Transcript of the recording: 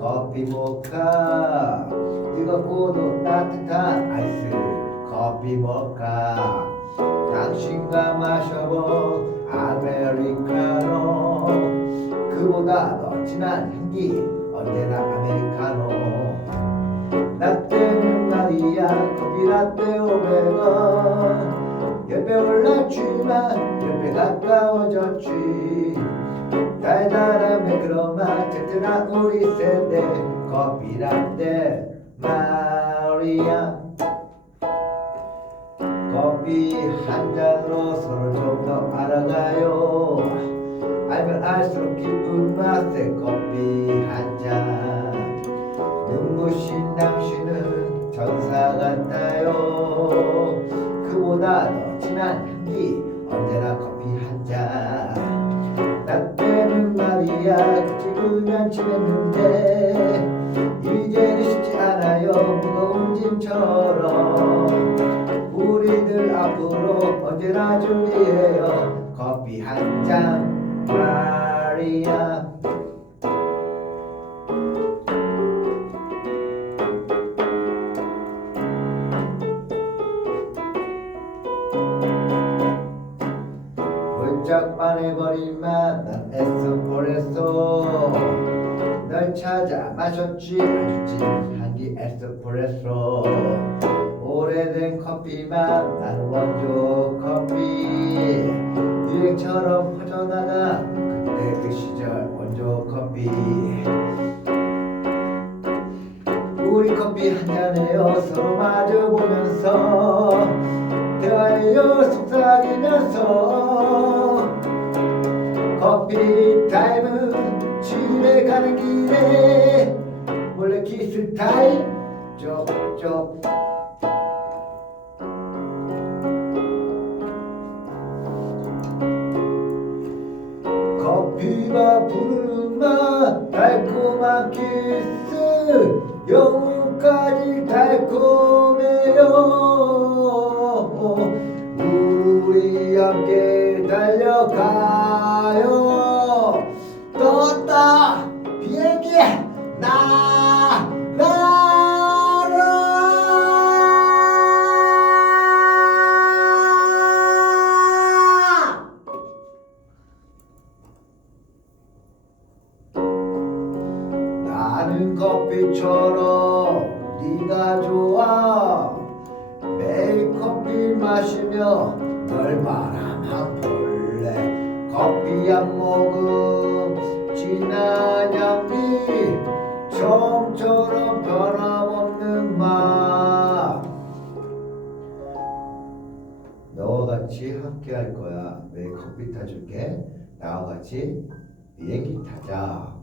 커피 모카 뜨겁고도 따뜻한 아이스 커피 모카 당신과 마셔본 아메리카노. 그보다 더 진한 향기 언제나 아메리카노. 라떼는 말이야 커피 라떼 500원. 옆에 올랐지만 옆에 가까워졌지 달달한 매끄러운 튼튼한 우리 세대. 커피 라떼 마리아. 커피 한 잔으로 서로 좀 더 알아가요. 알면 알수록 기쁜 맛의 커피 한잔. 눈부신 당신은 천사 같아요? 그보다 더 진한 향기 언제나 커피 찍으면 치했는데 이제는 쉽지 않아요. 무거운 짐처럼 우리들 앞으로 언제나 준비해요. 커피 한잔 훌쩍 반해버릴만 난 에스프레소 널 찾아 마셨지? 아주 찐 향기 에스프레소 오래된 커피만 난 원조 커피. 유행처럼 퍼져나가 그때 그 시절 원조 커피. 우리 커피 한 잔에요. 서로 마주보면서 대화해요. 속삭이면서 커피 타임은 집에 가는 길에 몰래 키스 타임 쪽쪽 커피가 부르는 맛 달콤한 키스 영혼까지 달콤해요. 우리 함께 달려가 나는 커피처럼 네가 좋아. 매일 커피 마시며 널 바라만 볼래? 커피 한 모금 진한 향기 처음처럼 변함없는 맛. 너와 같이 함께 할 거야. 매일 커피 타줄게. 나와 같이 비행기 타자